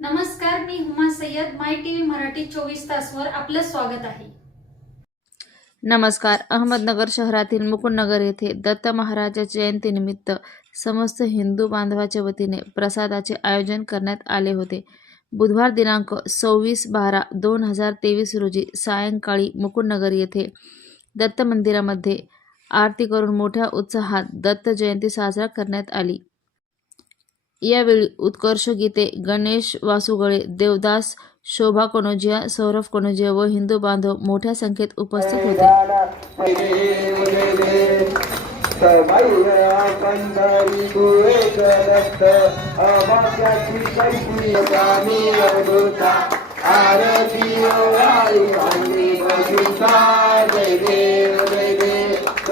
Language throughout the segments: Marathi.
नमस्कार मी हुमा सय्यद. माय टीव्ही मराठी चोवीस तासवर आपलं स्वागत आहे. नमस्कार. अहमदनगर शहरातील मुकुंदनगर येथे दत्त महाराजाच्या जयंतीनिमित्त समस्त हिंदू बांधवाच्या वतीने प्रसादाचे आयोजन करण्यात आले होते. बुधवार दिनांक सव्वीस बारा दोन हजार तेवीस रोजी सायंकाळी मुकुंदनगर येथे दत्त मंदिरामध्ये आरती करून मोठ्या उत्साहात दत्त जयंती साजरा करण्यात आली. यावेळी उत्कर्ष गीते गणेश वासुगळे देवदास शोभा कनोजिया सौरभ कनोजिया व हिंदू बांधव मोठ्या संख्येत उपस्थित होते.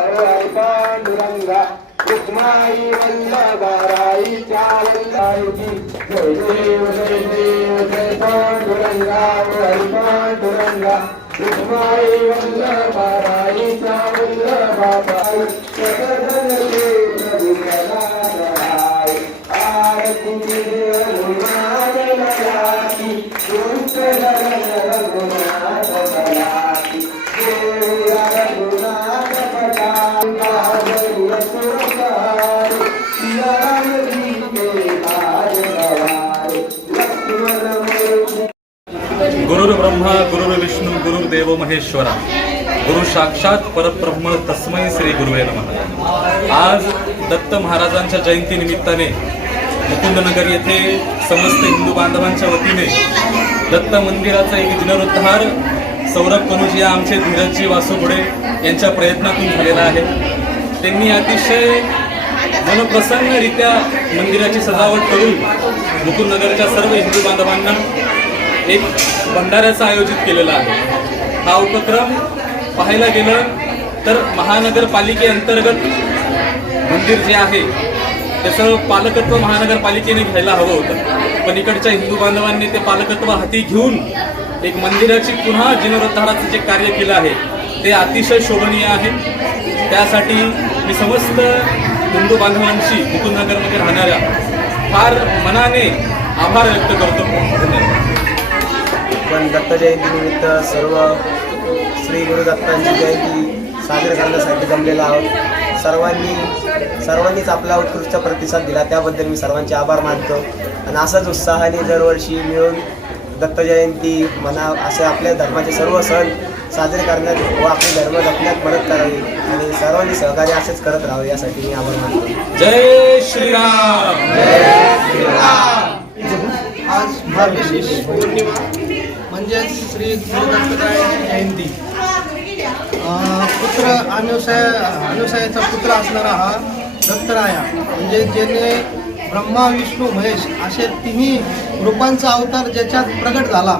पांडुरंगा, रुक्माई वल्लभा, राईच्या वल्लभाची. जय देव, जय देव, जय पांडुरंगा, हरी पांडुरंगा. रुक्माई वल्लभा, राईच्या वल्लभा, बाई. जगदलते प्रभू जगदलाय. आरती हनुमान ललाटी, कुंकल ब्रह्मा गुरुर् विष्णू गुरुर्देव महेश्वरा. गुरु साक्षात परब्रह्म तस्मै श्री गुरुवे नमः. आज दत्त महाराजांच्या जयंती निमित्ताने मुकुंदनगर येथे समस्त हिंदू बांधवांच्या वतीने दत्त मंदिराचा एक जीर्णोद्धार सौरभ कनुजी आमचे धीरजजी वासुगुडे यांच्या प्रयत्नातून झालेला आहे. त्यांनी अतिशय मनप्रसन्नरित्या मंदिराची सजावट करून मुकुंदनगरच्या सर्व हिंदू बांधवांना एक भंडाऱ्याचं आयोजित केलेलं आहे. हा उपक्रम पाहायला गेलं तर महानगरपालिकेअंतर्गत मंदिर जे आहे त्याचं पालकत्व महानगरपालिकेने घ्यायला हवं होतं. पण इकडच्या हिंदू बांधवांनी ते पालकत्व हाती घेऊन एक मंदिराची पुन्हा जीर्णोद्धाराचं जे कार्य केलं आहे ते अतिशय शोभनीय आहे. त्यासाठी मी समस्त हिंदू बांधवांशी मुकुंदनगरमध्ये राहणाऱ्या फार मनाने आभार व्यक्त करतो. धन्यवाद. पण दत्त जयंतीनिमित्त सर्व श्री गुरु दत्तांची जयंती साजरी करण्यासाठी जमलेलो आहोत. सर्वांनी सर्वांनीच आपला उत्कृष्ट प्रतिसाद दिला त्याबद्दल मी सर्वांचे आभार मानतो. आणि असाच उत्साहाने दरवर्षी मिळून दत्त जयंती म्हणा असे आपल्या धर्माचे सर्व सण साजरे करण्यात व आपले धर्म जपण्यात मदत करावी. आणि सर्वांनी सहकार्य असेच करत राहावे यासाठी मी आभार मानतो. जय श्रीराम! आज भाग्यशीष पौर्णिमा. म्हणजेच श्री गुरुदत्तरायांची जयंती. पुत्र अनुसय अनुसयाचा पुत्र असणारा हा दत्तराया. म्हणजे ज्याने ब्रह्मा विष्णू महेश असे तिन्ही रूपांचा अवतार ज्याच्यात प्रगट झाला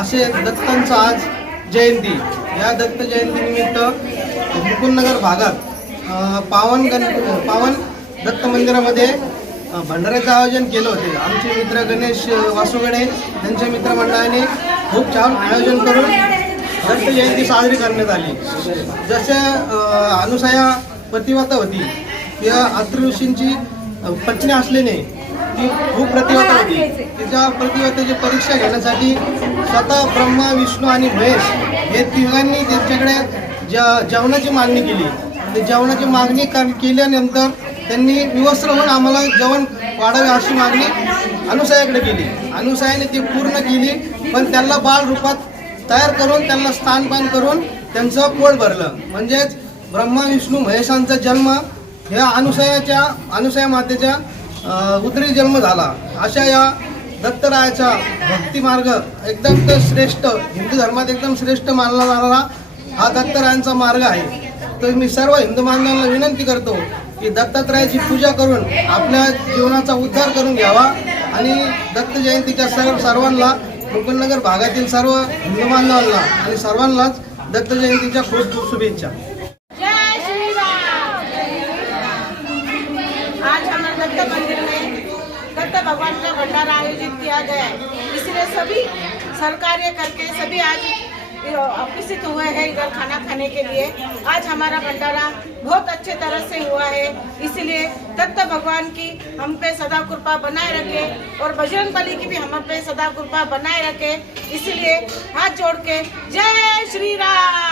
असे दत्तांचा आज जयंती. या दत्त जयंतीनिमित्त मुकुंदनगर भागात पावन गण पावन दत्त मंदिरामध्ये भंडाऱ्याचं आयोजन केलं होते. आमचे मित्र गणेश वासुगडे यांच्या मित्रमंडळाने खूप छान आयोजन करून दत्त जयंती साजरी करण्यात आली. जशा अनुसया पतिव्रता होती त्या अत्रऋषींची पत्नी असल्याने ती खूप प्रतिव्रता होती. तिच्या प्रतिव्रतेची परीक्षा घेण्यासाठी स्वतः ब्रह्मा विष्णू आणि महेश हे तिघांनी त्यांच्याकडे ज जेवणाची मागणी केली. आणि जेवणाची मागणी कर- केल्यानंतर त्यांनी निवस्त्र म्हणून आम्हाला जेवण वाढावे अशी मागणी अनुसायाकडे केली. अनुसायाने ती पूर्ण केली पण त्यांना बाळ रूपात तयार करून त्यांना स्थानपान करून त्यांचं पोळ भरलं. म्हणजेच ब्रह्मा विष्णू महेशांचा जन्म ह्या अनुसयाच्या अनुसया मातेच्या उदरी जन्म झाला. अशा या दत्तरायाचा भक्ती मार्ग एकदम तर श्रेष्ठ हिंदू धर्मात एकदम श्रेष्ठ मानला जाणारा हा दत्तरायांचा मार्ग आहे. तर मी सर्व हिंदू बांधवांना विनंती करतो की दत्तात्रयाची पूजा करून आपल्या जीवनाचा उद्धार करून घ्यावा. आणि दत्त जयंतीच्या सर्व सर्वांना मुकुंदनगर भागातील सर्व हिंदू बांधवांना आणि सर्वांनाच दत्त जयंतीच्या खूप खूप शुभेच्छा. आज हमारे दत्त मंदिर में दत्त भगवान का भंडारा आयोजित किया गया. है इसलिए सभी सरकार्य करके सभी आज उपस्थित हुए हैं इधर खाना खाने के लिए। आज हमारा भंडारा बहुत अच्छे तरह से हुआ है। इसलिए दत्त भगवान की हम पे सदा कृपा बनाए रखे और बजरंग बली की भी हम पे सदा कृपा बनाए रखे। इसलिए हाथ जोड़ के जय श्री राम।